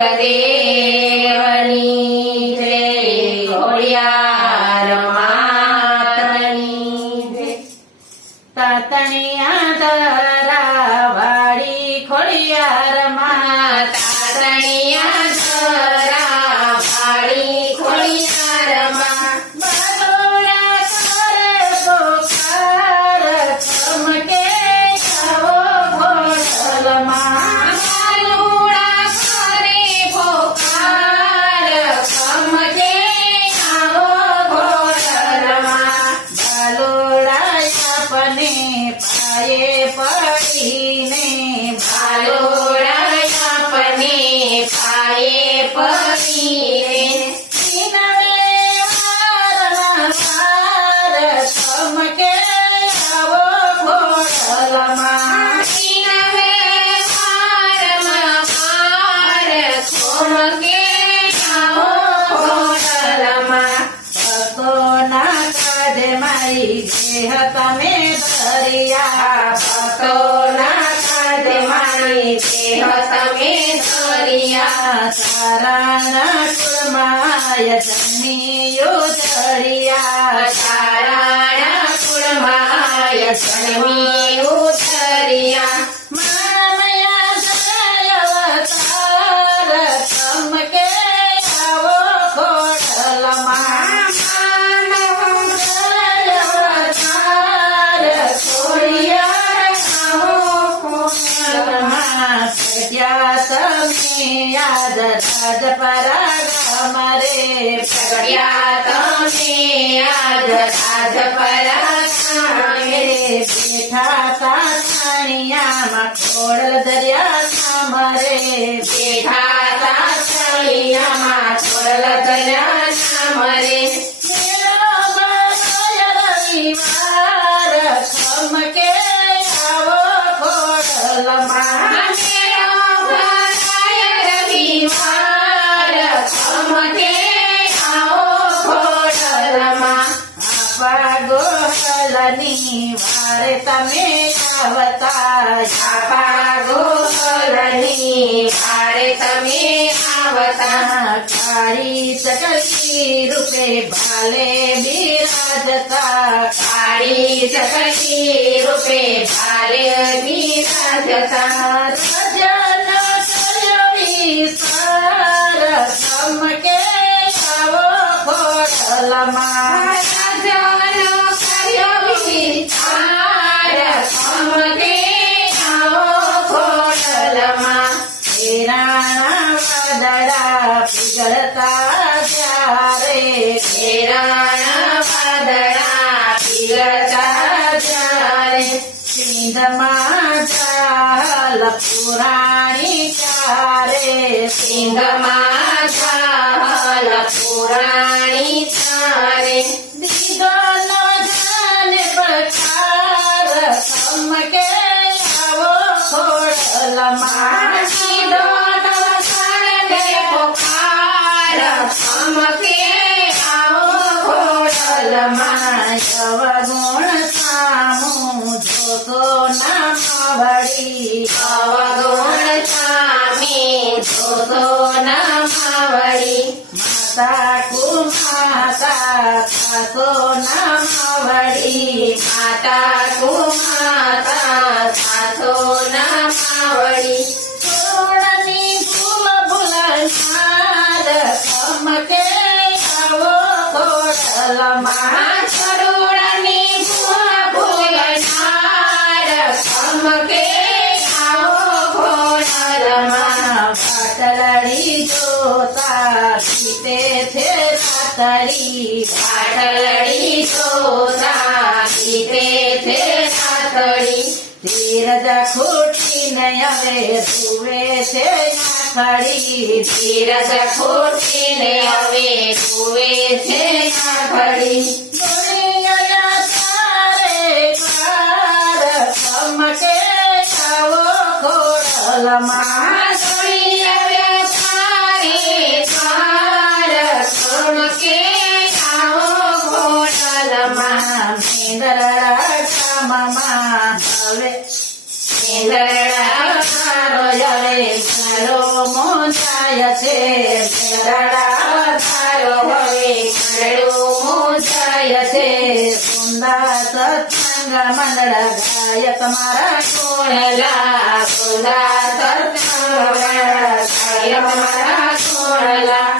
દેવની જય ઘોડિયાર માતની જય તાતણિયા ધરા વાળી ખોડિયાર માં તાતણિયા ધરા વાળી ખોડિયાર માં બરોડા કરે પોકાર ચમકે આવો ઘોડલમાં પડીને ભાલોડા આપને પાયે પડીને ચમકે આવો ઘોડલમાં ચમકે આવો ઘોડલમાં ભક્તોના કાઢે મારી દેહ તમે દરિયા ભક્તોના કાઢે મારી દેહ તમે દરિયા તારાના કુળમાય જન્મિયો ચડિયા તારાના કુળમાય જન્મિયો ચડિયા મામયા જય અવતાર ચમકે આવો ઘોડલમાં યાદ રાજ પરાગમ રે પ્રગટ્યા તમે યાદ રાજ પરાગમ રે બેઠા તાતણિયામાં ખોડલ દરિયા સામરે બેઠા તાતણિયામાં ખોડલ દરિયા સામરે રવિવાર ચમકે આવો ઘોડલમાં ગોહલની વારે તમે આવતા છાપા ગોહલની વારે તમે આવતા કાળી ચકલી રૂપે ભાલે બિરાજતા કાળી ચકલી રૂપે ભાલે બિરાજતા રજન વિસ્તાર ચમકે આવો ઘોડલમાં પીગળતા જ્યારે કેરાણા વાદળા પીગળતા જ્યારે સિંધમાં ચાલ પુરાણી ચારે સિંધમાં ચાલ પુરાણી ચારે દીદો નો જાને પ્રકાર ચમકે આવો ઘોડલમાં દીદો ચમકે આવો ઘોડલમાં અવગુણ સામું જોતો ના માવડી અવગુણ સામી જોતો ના માવડી માતા કુમાતા થાતો ના માવડી માતા કુમાતા થાતો ના માવડી છોડની ફૂલ ભૂલનાર ચમકે આવો ઘોડલમાં છોડની ફૂલ ભૂલનાર ચમકે આવો ઘોડલમાં પાટલડી જોતા પીતે છે રાતડી પાટલડી જોતા પીતે છે રાતડી ધીરજ ખૂટીને હવે ધુવે છે નાખડી ધીરજ ખૂટીને હવે ધુવે છે નાખડી દુનિયા તારે કાર ચમકે આવો ઘોડલમાં દુનિયા તારે કાર ચમકે આવો ઘોડલમાં મેંદરડા ગામમાં હવે મેંદરડા રોયરે ઘરો મોજાય છે મેંદરડા તારો હવે મંડળું જાય છે સુંદર સત્સંગ મંડળ ગાય તમારા સોળલા સુંદર સત્સંગ મંડળ ગાય તમારા સોળલા